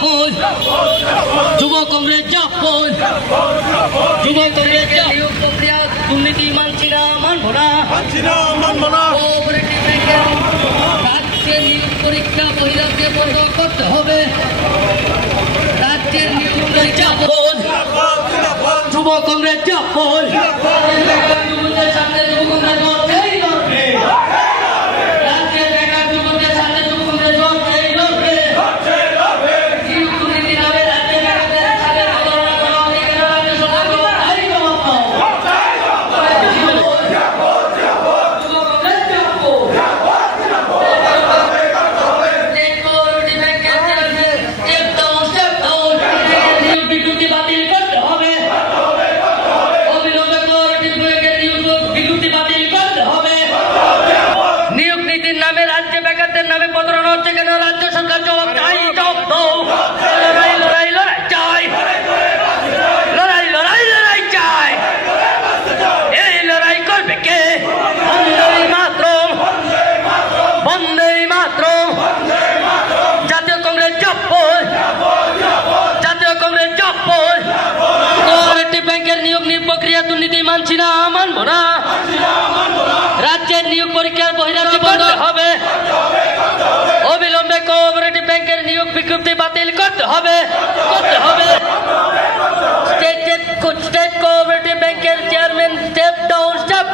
জাফর যুব কংগ্রেস জাফর যুব কংগ্রেস নিয়োগ প্রক্রিয়া দুর্নীতি মানছি না মানব না কোঅপারেটিভ ব্যাংকের রাজ্যের নিয়োগ পরীক্ষা বহিরাজ্যে বন্ধ করতে হবে রাজ্যের নিয়োগ পরীক্ষা যুব কংগ্রেস জাফর যুবকদের সাথে যুবকদের লড়তেই লড়বে রাজ্যের বেকার যুবকদের সাথে যুবকদের লড়তেই লড়বে নিয়োগ দুর্নীতি নামে রাজ্যের বেকারদের সাথে প্রতারণা করা অধিকার রাজ্য সরকার তাই জবাব দাও যুব কংগ্রেস জাফর বিদ্যুৎ বাতিল করতে হবে অবিলম্বে কোঅপারেটিভ ব্যাংকের বিদ্যুৎ বাতিল করতে হবে নিয়োগ নীতির নামে রাজ্যে বেকারদের নামে প্রতারণা হচ্ছে কেন রাজ্য সরকার জবাব চাই জবাব দাও লড়াই লড়াই লড়াই চাই লড়াই লড়াই লড়াই চাই এই লড়াই করবে কে বন্দে মাতরম বন্দে মাতরম জাতীয় কংগ্রেস জাফর জাতীয় কংগ্রেস জাফর কোঅপারেটিভ ব্যাংকের নিয়োগ প্রক্রিয়া দুর্নীতি মানছি না মানব না রাজ্যের নিয়োগ পরীক্ষার বহিরাজ্য বন্ধ হবে অবিলম্বে কোঅপারেটিভ ব্যাংকের নিয়োগ বিজ্ঞপ্তি বাতিল করতে হবে স্টেট কোঅপারেটিভ ব্যাংকের chairman step down step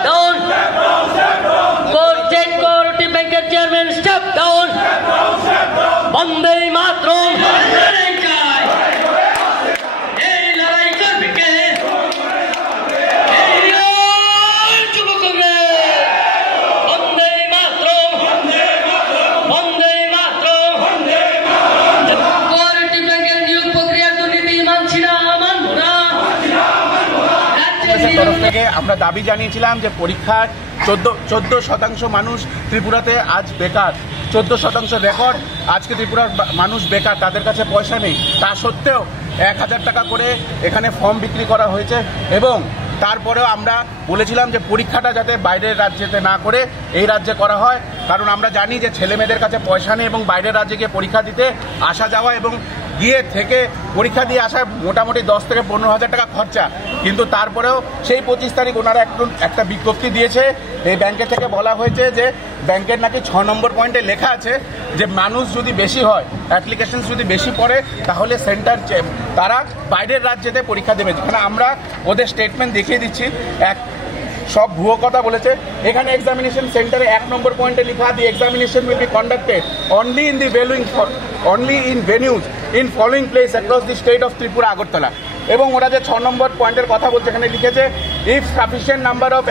cooperative ব্যাংকের চেয়ারম্যান স্টেপ ডাউন বন্দে মাতরম তরফ থেকে আমরা দাবি জানিয়েছিলাম যে পরীক্ষায় 14% মানুষ ত্রিপুরাতে আজ বেকার 14% রেকর্ড আজকে ত্রিপুরার মানুষ বেকার তাদের কাছে পয়সা নেই তা সত্ত্বেও 1000 টাকা করে এখানে ফর্ম বিক্রি করা হয়েছে এবং তারপরেও আমরা বলেছিলাম যে পরীক্ষাটা যাতে বাইরের রাজ্যেতে না করে এই রাজ্যে করা হয় কারণ আমরা জানি যে ছেলেমেয়েদের কাছে পয়সা নেই এবং বাইরের রাজ্যে গিয়ে পরীক্ষা দিতে আসা যাওয়া এবং গিয়ে থেকে পরীক্ষা দিয়ে আসায় মোটামুটি 10 থেকে 15,000 টাকা খরচা কিন্তু তারপরেও সেই 25 তারিখ ওনারা একটা বিজ্ঞপ্তি দিয়েছে এই ব্যাংকের থেকে বলা হয়েছে যে ব্যাংকের নাকি 6 নম্বর পয়েন্টে লেখা আছে যে মানুষ যদি বেশি হয় অ্যাপ্লিকেশন যদি বেশি পড়ে তাহলে সেন্টার তারা বাইরের রাজ্যেতে পরীক্ষা দেবে যেখানে আমরা ওদের স্টেটমেন্ট দেখিয়ে দিচ্ছি সব ভুয়ো কথা বলেছে এখানে এক্সামিনেশন সেন্টারে 1 নম্বর পয়েন্টে লেখা দি examination will be conducted only in ভেনিউজ in following place across the state of Tripura Agartala এবং ওরা যে 6 নম্বর পয়েন্টের কথা বলছে এখানে লিখেছে if sufficient number of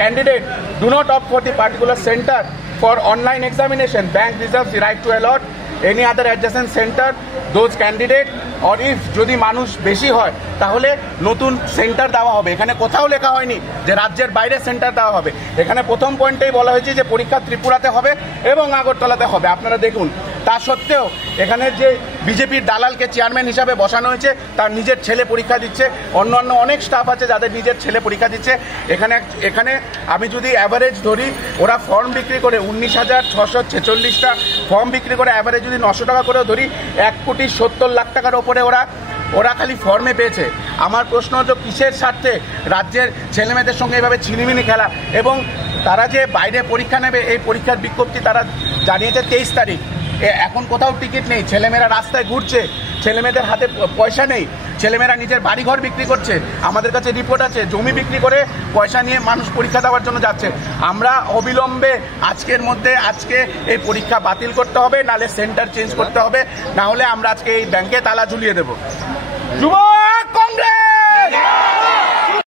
candidate do not opt for the particular centre for online examination bank reserves the right to allot any other adjacent centre those candidate or if যদি মানুষ বেশি হয় তাহলে নতুন সেন্টার দেওয়া হবে এখানে কোথাও লেখা হয়নি যে রাজ্যের বাইরে সেন্টার দেওয়া হবে এখানে প্রথম পয়েন্টেই বলা হয়েছে যে পরীক্ষা ত্রিপুরাতে হবে এবং আগরতলাতে হবে আপনারা দেখুন তা সত্ত্বেও এখানে যে বিজেপির দালালকে চেয়ারম্যান হিসাবে বসানো হয়েছে তার নিজের ছেলে পরীক্ষা দিচ্ছে অন্যান্য অনেক স্টাফ আছে যাদের নিজের ছেলে পরীক্ষা দিচ্ছে এখানে আমি যদি অ্যাভারেজ ধরি ওরা ফর্ম বিক্রি করে 19,646টা ফর্ম বিক্রি করে অ্যাভারেজ যদি 900 টাকা করেও ধরি 1,70,00,000 টাকার ওপরে ওরা খালি ফর্মে পেয়েছে আমার প্রশ্ন হচ্ছে কিসের স্বার্থে রাজ্যের ছেলেমেয়েদের সঙ্গে এভাবে ছিনিমিনি খেলা এবং তারা যে বাইরে পরীক্ষা নেবে এই পরীক্ষার বিজ্ঞপ্তি তারা জানিয়েছে 23 তারিখ এখন কোথাও টিকিট নেই ছেলেমেয়েরা রাস্তায় ঘুরছে ছেলেমেয়েদের হাতে পয়সা নেই ছেলেমেয়েরা নিজের বাড়িঘর বিক্রি করছে আমাদের কাছে রিপোর্ট আছে জমি বিক্রি করে পয়সা নিয়ে মানুষ পরীক্ষা দেওয়ার জন্য যাচ্ছে আমরা অবিলম্বে আজকে এই পরীক্ষা বাতিল করতে হবে নাহলে সেন্টার চেঞ্জ করতে হবে না হলে আমরা আজকে এই ব্যাংকে তালা ঝুলিয়ে দেবো।